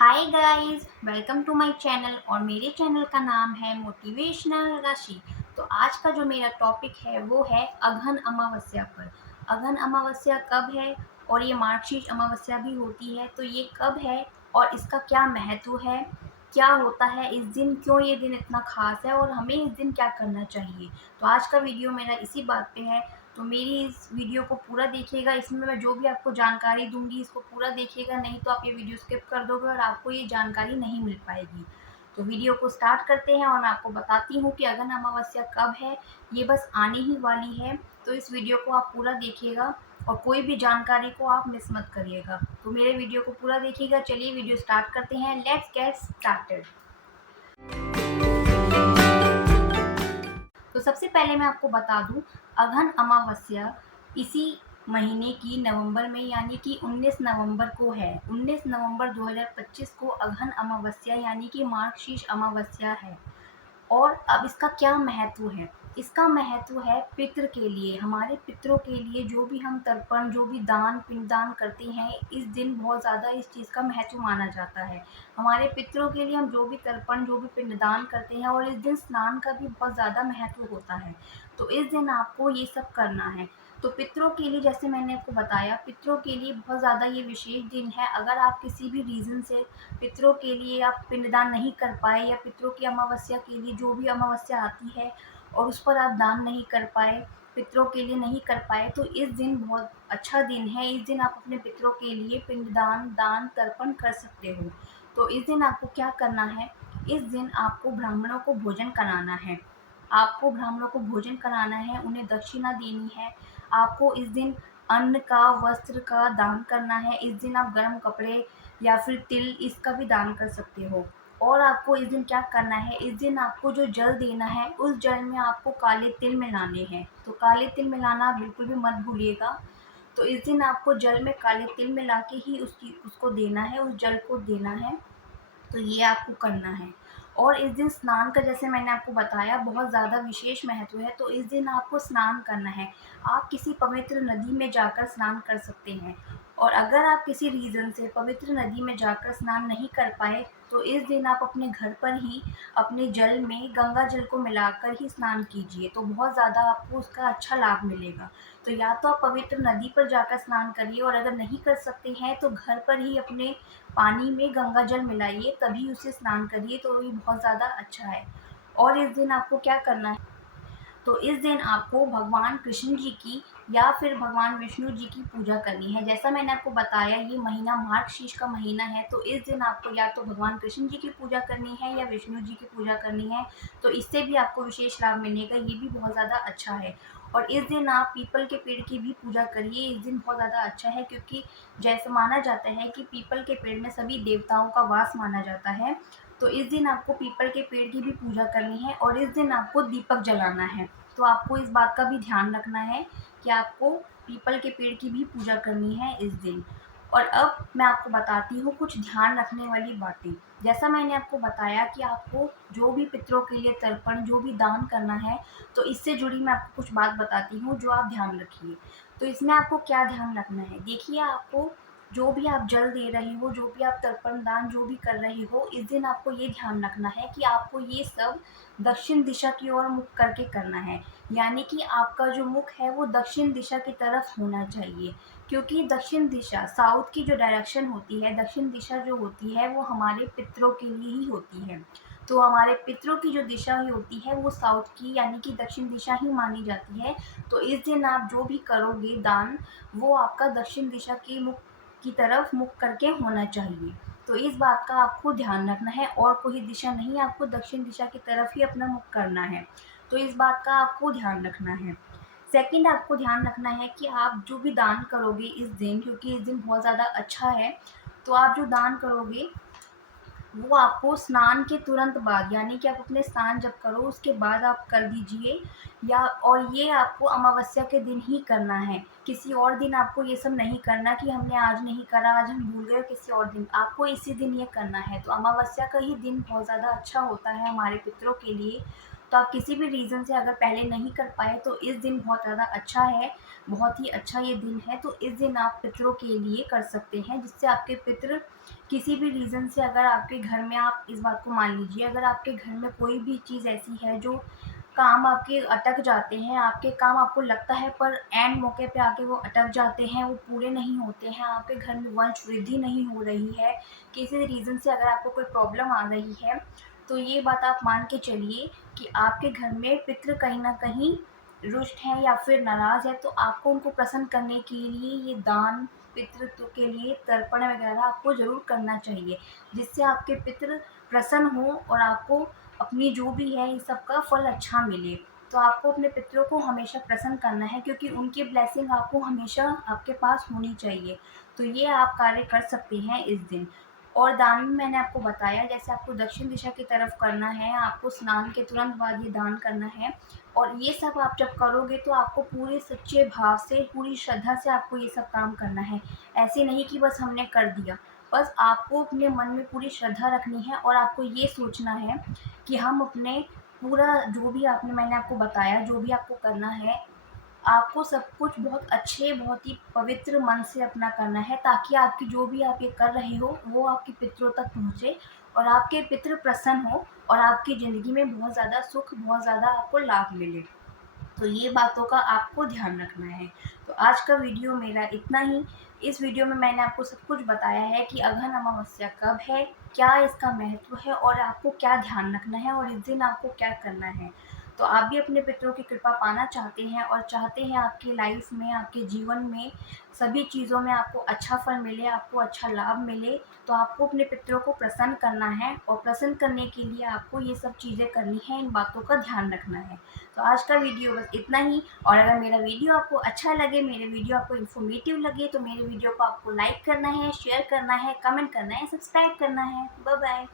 Hi guys, welcome to my channel. और मेरे channel का नाम है मोटिवेशनल राशि। तो आज का जो मेरा टॉपिक है वो है अघन अमावस्या पर। अघन अमावस्या कब है और ये मार्गशीर्ष अमावस्या भी होती है, तो ये कब है और इसका क्या महत्व है, क्या होता है इस दिन, क्यों ये दिन इतना खास है और हमें इस दिन क्या करना चाहिए। तो आज का वीडियो मेरा इसी बात पे है। तो मेरी इस वीडियो को पूरा देखिएगा, इसमें मैं जो भी आपको जानकारी दूंगी इसको पूरा देखिएगा, नहीं तो आप ये वीडियो स्किप कर दोगे और आपको ये जानकारी नहीं मिल पाएगी। तो वीडियो को स्टार्ट करते हैं और मैं आपको बताती हूँ कि अगन अमावस्या कब है। ये बस आने ही वाली है, तो इस वीडियो को आप पूरा देखिएगा और कोई भी जानकारी को आप मिस मत करिएगा। तो मेरे वीडियो को पूरा देखिएगा। चलिए वीडियो स्टार्ट करते हैं, लेट्स गेट स्टार्टेड। तो सबसे पहले मैं आपको बता दूं, अघन अमावस्या इसी महीने की नवंबर में यानी कि 19 नवंबर को है। 19 नवंबर 2025 को अघन अमावस्या यानी कि मार्गशीर्ष अमावस्या है। और अब इसका क्या महत्व है? इसका महत्व है पितृ के लिए, हमारे पितरों के लिए। जो भी हम तर्पण, जो भी दान पिंडदान करते हैं, इस दिन बहुत ज़्यादा इस चीज़ का महत्व माना जाता है। हमारे पितरों के लिए हम जो भी तर्पण, जो भी पिंडदान करते हैं, और इस दिन स्नान का भी बहुत ज़्यादा महत्व होता है। तो इस दिन आपको ये सब करना है। तो पितरों के लिए, जैसे मैंने आपको बताया, पितरों के लिए बहुत ज़्यादा ये विशेष दिन है। अगर आप किसी भी रीज़न से पितरों के लिए आप पिंडदान नहीं कर पाए, या पितरों की अमावस्या के लिए जो भी अमावस्या आती है और उस पर आप दान नहीं कर पाए, पितरों के लिए नहीं कर पाए, तो इस दिन बहुत अच्छा दिन है। इस दिन आप अपने पितरों के लिए पिंडदान, दान, तर्पण कर सकते हो। तो इस दिन आपको क्या करना है? इस दिन आपको ब्राह्मणों को भोजन कराना है। आपको ब्राह्मणों को भोजन कराना है, उन्हें दक्षिणा देनी है। आपको इस दिन अन्न का, वस्त्र का दान करना है। इस दिन आप गर्म कपड़े या फिर तिल, इसका भी दान कर सकते हो। और आपको इस दिन क्या करना है? इस दिन आपको जो जल देना है, उस जल में आपको काले तिल मिलाने हैं। तो काले तिल मिलाना बिल्कुल भी मत भूलिएगा। तो इस दिन आपको जल में काले तिल मिला के ही उसको देना है, उस जल को देना है। तो ये आपको करना है। और इस दिन स्नान का, जैसे मैंने आपको बताया, बहुत ज़्यादा विशेष महत्व है। तो इस दिन आपको स्नान करना है। आप किसी पवित्र नदी में जाकर स्नान कर सकते हैं। और अगर आप किसी रीज़न से पवित्र नदी में जाकर स्नान नहीं कर पाए, तो इस दिन आप अपने घर पर ही अपने जल में गंगा जल को मिलाकर ही स्नान कीजिए। तो बहुत ज़्यादा आपको उसका अच्छा लाभ मिलेगा। तो या तो आप पवित्र नदी पर जाकर स्नान करिए, और अगर नहीं कर सकते हैं तो घर पर ही अपने पानी में गंगा जल मिलाइए, तभी उसे स्नान करिए। तो ये बहुत ज़्यादा अच्छा है। और इस दिन आपको क्या करना है? तो इस दिन आपको भगवान कृष्ण जी की या फिर भगवान विष्णु जी की पूजा करनी है। जैसा मैंने आपको बताया, ये महीना मार्गशीर्ष का महीना है, तो इस दिन आपको या तो भगवान कृष्ण जी की पूजा करनी है या विष्णु जी की पूजा करनी है। तो इससे भी आपको विशेष लाभ मिलेगा, ये भी बहुत ज़्यादा अच्छा है। और इस दिन आप पीपल के पेड़ की भी पूजा करिए। इस दिन बहुत ज़्यादा अच्छा है, क्योंकि जैसे माना जाता है कि पीपल के पेड़ में सभी देवताओं का वास माना जाता है। तो इस दिन आपको पीपल के पेड़ की भी पूजा करनी है, और इस दिन आपको दीपक जलाना है। तो आपको इस बात का भी ध्यान रखना है कि आपको पीपल के पेड़ की भी पूजा करनी है इस दिन। और अब मैं आपको बताती हूँ कुछ ध्यान रखने वाली बातें। जैसा मैंने आपको बताया कि आपको जो भी पितरों के लिए तर्पण, जो भी दान करना है, तो इससे जुड़ी मैं आपको कुछ बात बताती हूँ जो आप ध्यान रखिए। तो इसमें आपको क्या ध्यान रखना है? देखिए, आपको जो भी आप जल दे रहे हो, जो भी आप तर्पण दान जो भी कर रहे हो, इस दिन आपको ये ध्यान रखना है कि आपको ये सब दक्षिण दिशा की ओर मुख करके करना है। यानी कि आपका जो मुख है वो दक्षिण दिशा की तरफ होना चाहिए। क्योंकि दक्षिण दिशा, साउथ की जो डायरेक्शन होती है, दक्षिण दिशा जो होती है, वो हमारे पितरों के लिए ही होती है। तो हमारे पितरों की जो दिशा ही होती है वो साउथ की यानी कि दक्षिण दिशा ही मानी जाती है। तो इस दिन आप जो भी करोगे दान, वो आपका दक्षिण दिशा की तरफ मुख करके होना चाहिए। तो इस बात का आपको ध्यान रखना है, और कोई दिशा नहीं, आपको दक्षिण दिशा की तरफ ही अपना मुख करना है। तो इस बात का आपको ध्यान रखना है। सेकंड, आपको ध्यान रखना है कि आप जो भी दान करोगे इस दिन, क्योंकि इस दिन बहुत ज़्यादा अच्छा है, तो आप जो दान करोगे वो आपको स्नान के तुरंत बाद, यानी कि आप अपने स्नान जब करो उसके बाद आप कर दीजिए। या और ये आपको अमावस्या के दिन ही करना है। किसी और दिन आपको ये सब नहीं करना कि हमने आज नहीं करा, आज हम भूल गए, किसी और दिन आपको इसी दिन ये करना है। तो अमावस्या का ही दिन बहुत ज़्यादा अच्छा होता है हमारे पितरों के लिए। तो आप किसी भी रीज़न से अगर पहले नहीं कर पाए तो इस दिन बहुत ज़्यादा अच्छा है, बहुत ही अच्छा ये दिन है। तो इस दिन आप पितरों के लिए कर सकते हैं, जिससे आपके पितृ किसी भी रीज़न से, अगर आपके घर में, आप इस बात को मान लीजिए, अगर आपके घर में कोई भी चीज़ ऐसी है जो काम आपके अटक जाते हैं, आपके काम आपको लगता है पर ऐन मौके पे आके वो अटक जाते हैं, वो पूरे नहीं होते हैं, आपके घर में वंश वृद्धि नहीं हो रही है, किसी रीज़न से अगर आपको कोई प्रॉब्लम आ रही है, तो ये बात आप मान के चलिए कि आपके घर में पितृ कहीं न कहीं रुष्ट हैं या फिर नाराज़ हैं। तो आपको उनको प्रसन्न करने के लिए ये दान, पितृत्व के लिए तर्पण वगैरह आपको ज़रूर करना चाहिए, जिससे आपके पितृ प्रसन्न हों और आपको अपनी जो भी है, इन सब का फल अच्छा मिले। तो आपको अपने पितरों को हमेशा प्रसन्न करना है, क्योंकि उनकी ब्लेसिंग आपको हमेशा आपके पास होनी चाहिए। तो ये आप कार्य कर सकते हैं इस दिन। और दान में मैंने आपको बताया, जैसे आपको दक्षिण दिशा की तरफ करना है, आपको स्नान के तुरंत बाद ये दान करना है। और ये सब आप जब करोगे तो आपको पूरे सच्चे भाव से, पूरी श्रद्धा से आपको ये सब काम करना है। ऐसे नहीं कि बस हमने कर दिया। बस आपको अपने मन में पूरी श्रद्धा रखनी है और आपको ये सोचना है कि हम अपने पूरा, जो भी आपने, मैंने आपको बताया, जो भी आपको करना है, आपको सब कुछ बहुत अच्छे, बहुत ही पवित्र मन से अपना करना है, ताकि आपकी जो भी आप ये कर रहे हो वो आपके पितरों तक पहुँचे और आपके पितृ प्रसन्न हो और आपकी ज़िंदगी में बहुत ज़्यादा सुख, बहुत ज़्यादा आपको लाभ मिले। तो ये बातों का आपको ध्यान रखना है। तो आज का वीडियो मेरा इतना ही। इस वीडियो में मैंने आपको सब कुछ बताया है कि अगहन अमावस्या कब है, क्या इसका महत्व है और आपको क्या ध्यान रखना है और इस दिन आपको क्या करना है। तो आप भी अपने पितरों की कृपा पाना चाहते हैं और चाहते हैं आपकी लाइफ में, आपके जीवन में, सभी चीज़ों में आपको अच्छा फल मिले, आपको अच्छा लाभ मिले, तो आपको अपने पितरों को प्रसन्न करना है और प्रसन्न करने के लिए आपको ये सब चीज़ें करनी है, इन बातों का ध्यान रखना है। तो आज का वीडियो बस इतना ही। और अगर मेरा वीडियो आपको अच्छा लगे, मेरे वीडियो आपको इन्फॉर्मेटिव लगे, तो मेरे वीडियो को आपको लाइक करना है, शेयर करना है, कमेंट करना है, सब्सक्राइब करना है। Bye bye.